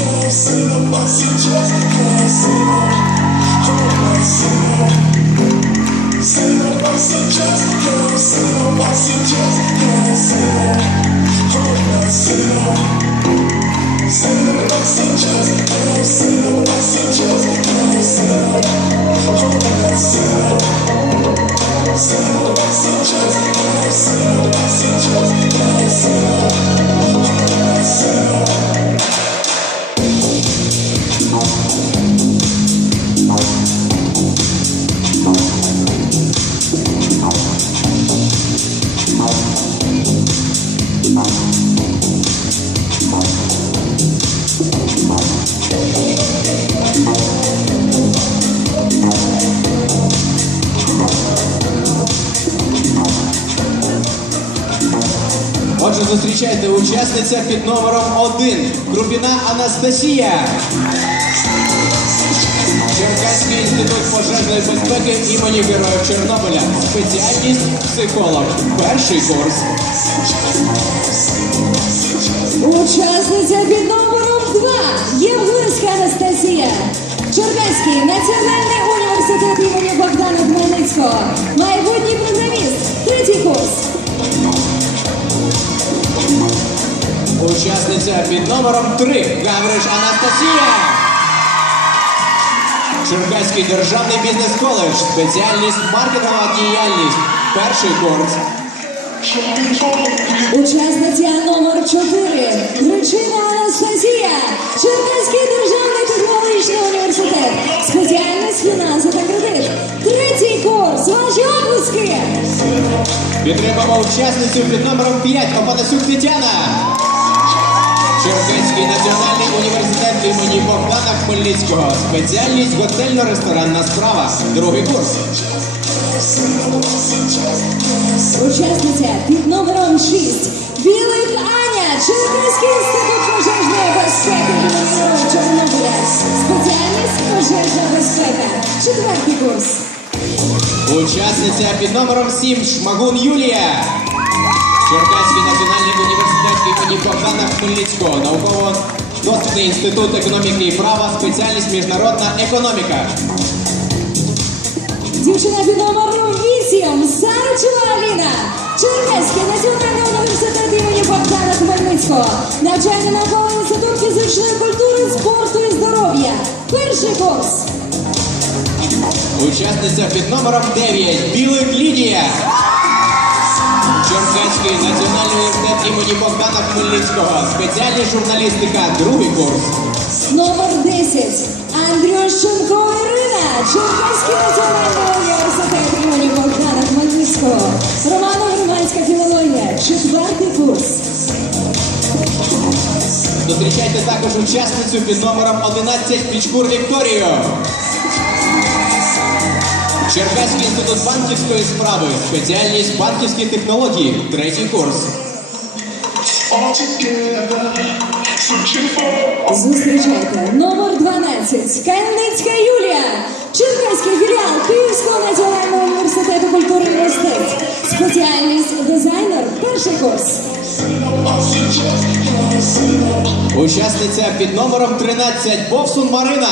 can't see just can't see them. Oh, I can't see them, but just Отже, зустрічайте учасниця під номером 1 Крупіна Анастасія. Черкаський інститут пожежної безпеки імені Героїв Чорнобиля. Спеціальність психолог. Перший курс. Учасниця під номером 2 Євгурська Анастасія. Черкаський національний університет імені Богдана Хмельницького. Учасниця під номером 3 Гавриш Анастасія. Черкаський державний бізнес-коледж. Спеціальність маркетингова діяльність. Перший курс. Учасниця номер 4 Гречина Анастасія. Черкаський державний технологічний університет. Спеціальність фінанси та кредит. Третій курс. Ваші обласки. Підтримуємо учасницю під номером 5 Опанасюк Тетяна. Черкаський національний університет імені Богдана Хмельницького. Спеціальність готельно-ресторанна справа. Другий курс. Учасниця під номером 6 Білик Аня, Черкаський інститут пожежної безпеки Чорнобиля. Спеціальність пожежна безпека. Четвертий курс. Учасниця під номером 7 Шмагун Юлія. Черкаський національний університет імені Богдана Хмельницького. Науково-дослідний інститут економіки і права. Спеціальність міжнародна економіка. Дівчина під номером 8 Саричева Аліна. Черкаський національний університет імені Богдана Хмельницького. Навчальний науковий інститут фізичної культури, спорту і здоров'я. Перший курс. Учасниця під номером 9 Білик Лідія. Черкаський національний університет імені Богдана Хмельницького. Спеціальність журналістика. Другий курс. Номер 10. Андрющенко Ірина. Черкаський національний університет імені Богдана Хмельницького. Романо-громадська філологія. Четвертий курс. Зустрічайте також учасницю під номером 11 Пічкур Вікторію. Черкаський інститут банківської справи. Спеціальність банківські технології. Третій курс. Зустрічайте номер 12. Кальницька Юлія. Черкаський філіал Київського національного університету культури і мистецтв. Спеціальність дизайнер. Перший курс. Учасниця під номером 13 Бовсун Марина.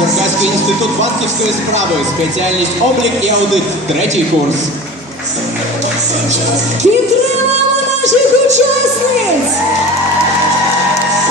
Черкаський інститут банківської справи. Спеціальність облік і аудит. Третій курс. Підтримаємо наших учасниць!